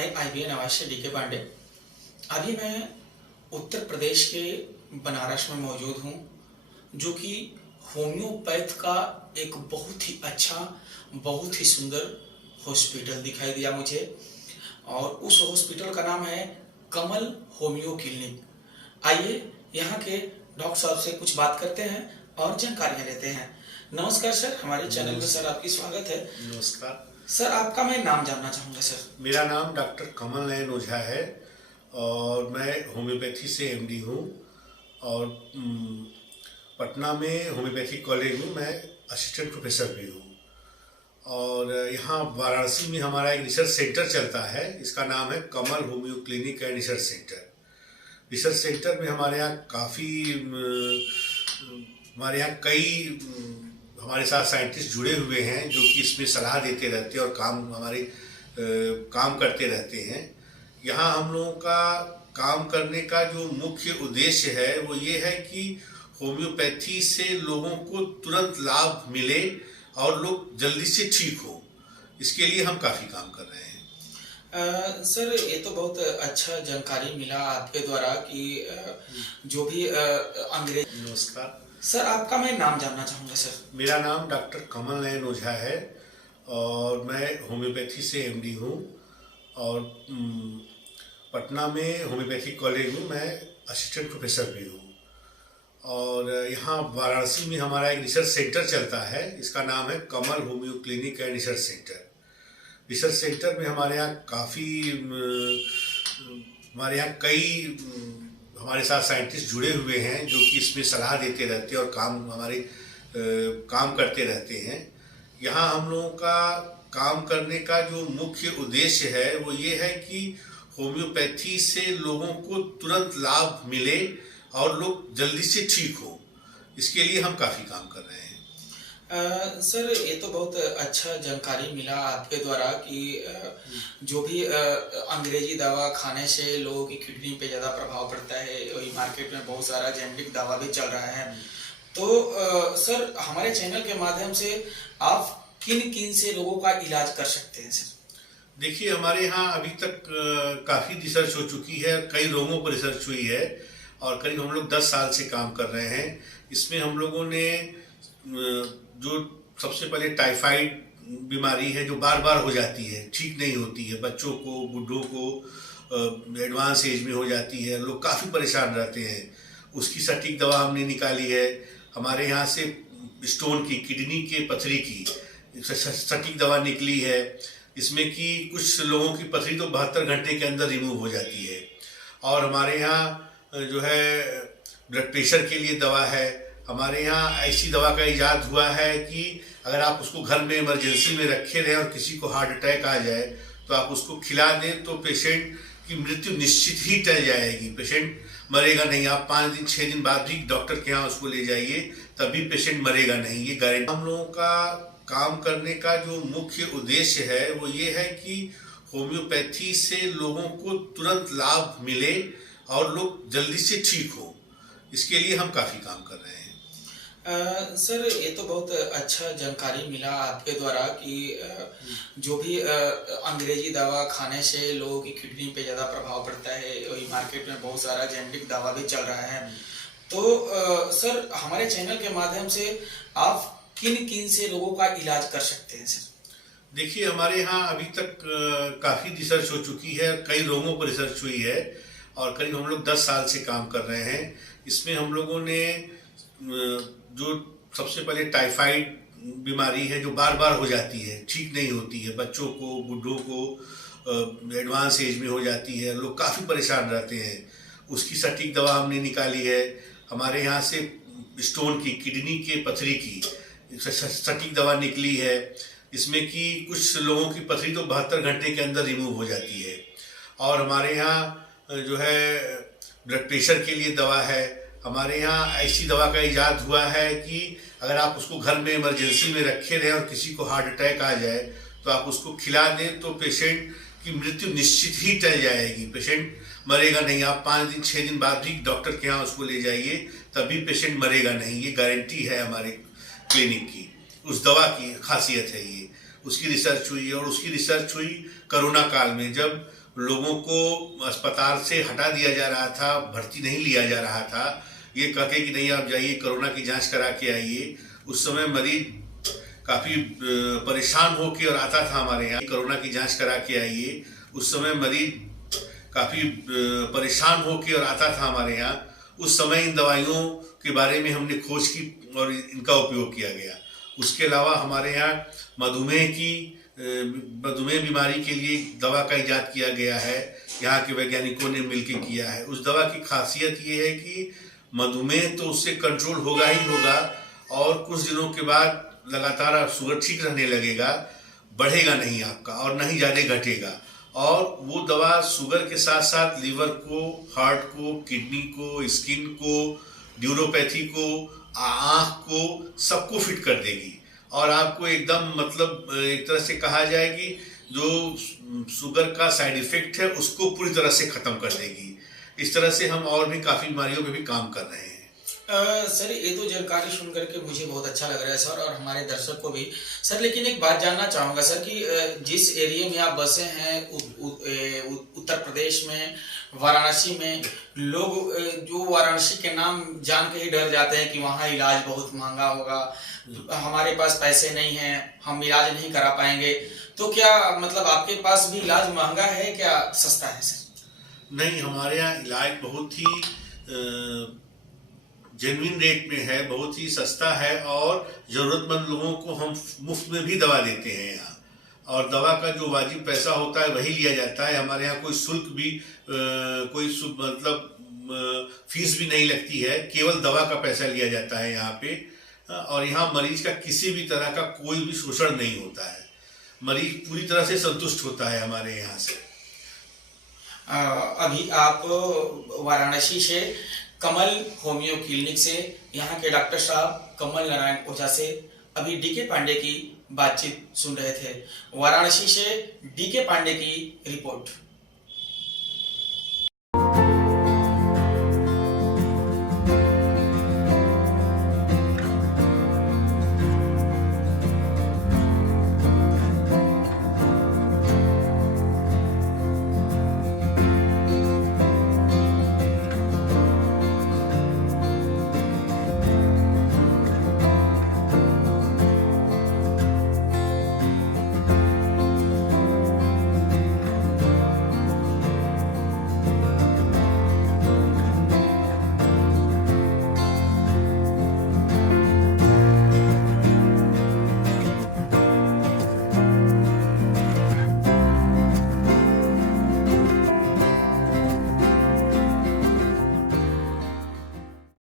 मैं IBA Nawaz DK Pandey. अभी मैं उत्तर प्रदेश के बनारस में मौजूद हूँ, जो कि होम्योपैथ का एक बहुत ही अच्छा, बहुत ही सुंदर हॉस्पिटल दिखाई दिया मुझे। और उस हॉस्पिटल का नाम है कमल होम्यो क्लिनिक। आइए यहाँ के डॉक्टर साहब से कुछ बात करते हैं और जानकारियाँ लेते हैं। नमस्कार सर, हमारे चैनल में सर आपकी स्वागत है। नमस्कार सर, आपका मैं नाम जानना चाहूँगा सर। मेरा नाम डॉक्टर कमल नयन ओझा है और मैं होम्योपैथी से MD हूँ और पटना में होम्योपैथी कॉलेज में मैं असिस्टेंट प्रोफेसर भी हूँ। और यहाँ वाराणसी में हमारा एक रिसर्च सेंटर चलता है, इसका नाम है Kamal homeo clinic and research centre. Research centre में हमारे यहाँ कई हमारे साथ साइंटिस्ट जुड़े हुए हैं जो कि इसमें सलाह देते रहते हैं और काम करते रहते हैं। यहाँ हम लोगों का काम करने का जो मुख्य उद्देश्य है वो ये है कि होम्योपैथी से लोगों को तुरंत लाभ मिले और लोग जल्दी से ठीक हो, इसके लिए हम काफ़ी काम कर रहे हैं। सर, ये तो बहुत अच्छा जानकारी मिला आपके द्वारा कि जो भी अंग्रेज। नमस्कार सर, आपका मैं नाम जानना चाहूँगा सर। मेरा नाम डॉक्टर कमल नयन ओझा है और मैं होम्योपैथी से MD हूँ और पटना में होम्योपैथी कॉलेज में मैं असिस्टेंट प्रोफेसर भी हूँ। और यहाँ वाराणसी में हमारा एक रिसर्च सेंटर चलता है, इसका नाम है Kamal homeo clinic and research centre. Research centre में हमारे यहाँ कई हमारे साथ साइंटिस्ट जुड़े हुए हैं जो कि इसमें सलाह देते रहते हैं और काम करते रहते हैं। यहाँ हम लोगों का काम करने का जो मुख्य उद्देश्य है वो ये है कि होम्योपैथी से लोगों को तुरंत लाभ मिले और लोग जल्दी से ठीक हो, इसके लिए हम काफ़ी काम कर रहे हैं। सर, ये तो बहुत अच्छा जानकारी मिला आपके द्वारा कि जो भी अंग्रेजी दवा खाने से लोगों की किडनी पे ज़्यादा प्रभाव पड़ता है। वही मार्केट में बहुत सारा जेनेटिक दवा भी चल रहा है। तो सर, हमारे चैनल के माध्यम से आप किन किन से लोगों का इलाज कर सकते हैं सर? देखिए, हमारे यहाँ अभी तक काफ़ी रिसर्च हो चुकी है, कई रोगों पर रिसर्च हुई है और करीब हम लोग 10 साल से काम कर रहे हैं। इसमें हम लोगों ने जो सबसे पहले टाइफाइड बीमारी है जो बार बार हो जाती है, ठीक नहीं होती है, बच्चों को, बूढ़ों को एडवांस एज में हो जाती है, लोग काफ़ी परेशान रहते हैं, उसकी सटीक दवा हमने निकाली है। हमारे यहाँ से स्टोन की, किडनी के पथरी की सटीक दवा निकली है, इसमें कि कुछ लोगों की पथरी तो 72 घंटे के अंदर रिमूव हो जाती है। और हमारे यहाँ जो है ब्लड प्रेशर के लिए दवा है। हमारे यहाँ ऐसी दवा का इजाद हुआ है कि अगर आप उसको घर में इमरजेंसी में रखे रहें और किसी को हार्ट अटैक आ जाए तो आप उसको खिला दें तो पेशेंट की मृत्यु निश्चित ही टल जाएगी, पेशेंट मरेगा नहीं। आप 5 दिन 6 दिन बाद भी डॉक्टर के यहाँ उसको ले जाइए, तभी पेशेंट मरेगा नहीं, ये गारंटी। हम लोगों का काम करने का जो मुख्य उद्देश्य है वो ये है कि होम्योपैथी से लोगों को तुरंत लाभ मिले और लोग जल्दी से ठीक हो, इसके लिए हम काफ़ी काम कर रहे हैं। सर, ये तो बहुत अच्छा जानकारी मिला आपके द्वारा कि जो भी अंग्रेजी दवा खाने से लोगों की किडनी पे ज़्यादा प्रभाव पड़ता है। वही मार्केट में बहुत सारा जेनेटिक दवा भी चल रहा है। तो सर, हमारे चैनल के माध्यम से आप किन किन से लोगों का इलाज कर सकते हैं सर? देखिए, हमारे यहाँ अभी तक काफ़ी रिसर्च हो चुकी है, कई रोगों पर रिसर्च हुई है और करीब हम लोग 10 साल से काम कर रहे हैं। इसमें हम लोगों ने जो सबसे पहले टाइफाइड बीमारी है जो बार बार हो जाती है, ठीक नहीं होती है, बच्चों को, बूढ़ों को एडवांस एज में हो जाती है, लोग काफ़ी परेशान रहते हैं, उसकी सटीक दवा हमने निकाली है। हमारे यहाँ से स्टोन की, किडनी के पथरी की सटीक दवा निकली है, इसमें कि कुछ लोगों की पथरी तो 72 घंटे के अंदर रिमूव हो जाती है। और हमारे यहाँ जो है ब्लड प्रेशर के लिए दवा है। हमारे यहाँ ऐसी दवा का इजाद हुआ है कि अगर आप उसको घर में इमरजेंसी में रखे रहें और किसी को हार्ट अटैक आ जाए तो आप उसको खिला दें तो पेशेंट की मृत्यु निश्चित ही टल जाएगी, पेशेंट मरेगा नहीं। आप 5 दिन 6 दिन बाद भी डॉक्टर के यहाँ उसको ले जाइए, तभी पेशेंट मरेगा नहीं, ये गारंटी है हमारे क्लिनिक की। उस दवा की खासियत है ये। उसकी रिसर्च हुई और उसकी रिसर्च हुई कोरोना काल में, जब लोगों को अस्पताल से हटा दिया जा रहा था, भर्ती नहीं लिया जा रहा था, ये कह के कि नहीं आप जाइए कोरोना की जांच करा के आइए। उस समय मरीज काफ़ी परेशान होकर और आता था हमारे यहाँ, कोरोना की जांच करा के आइए। उस समय मरीज काफ़ी परेशान होकर और आता था हमारे यहाँ। उस समय इन दवाइयों के बारे में हमने खोज की और इनका उपयोग किया गया। उसके अलावा हमारे यहाँ मधुमेह बीमारी के लिए दवा का इजाद किया गया है, यहाँ के वैज्ञानिकों ने मिलकर किया है। उस दवा की खासियत ये है कि मधुमेह तो उससे कंट्रोल होगा ही होगा और कुछ दिनों के बाद लगातार शुगर ठीक रहने लगेगा, बढ़ेगा नहीं आपका और ना ही ज़्यादा घटेगा। और वो दवा शुगर के साथ साथ लीवर को, हार्ट को, किडनी को, स्किन को, न्यूरोपैथी को, आँख को, सबको फिट कर देगी और आपको एकदम मतलब एक तरह से कहा जाए कि जो शुगर का साइड इफेक्ट है उसको पूरी तरह से ख़त्म कर देगी। इस तरह से हम और भी काफ़ी बीमारियों पे भी काम कर रहे हैं। सर ये तो जानकारी सुन करके मुझे बहुत अच्छा लग रहा है सर, और हमारे दर्शक को भी सर। लेकिन एक बात जानना चाहूँगा सर कि जिस एरिया में आप बसे हैं उत्तर प्रदेश में, वाराणसी में, लोग जो वाराणसी के नाम जान के ही डर जाते हैं कि वहाँ इलाज बहुत महंगा होगा, हमारे पास पैसे नहीं हैं, हम इलाज नहीं करा पाएंगे। तो क्या मतलब आपके पास भी इलाज महंगा है क्या सस्ता है सर? नहीं, हमारे यहाँ इलाज बहुत ही जेन्युइन रेट में है, बहुत ही सस्ता है और ज़रूरतमंद लोगों को हम मुफ्त में भी दवा देते हैं यहाँ। और दवा का जो वाजिब पैसा होता है वही लिया जाता है। हमारे यहाँ कोई शुल्क भी फीस भी नहीं लगती है, केवल दवा का पैसा लिया जाता है यहाँ पे। और यहाँ मरीज का किसी भी तरह का कोई भी शोषण नहीं होता है, मरीज पूरी तरह से संतुष्ट होता है हमारे यहाँ से। अभी आप वाराणसी से कमल होम्यो क्लिनिक से यहाँ के डॉक्टर साहब कमल नारायण ओझा से अभी डीके पांडे की बातचीत सुन रहे थे। वाराणसी से डीके पांडे की रिपोर्ट।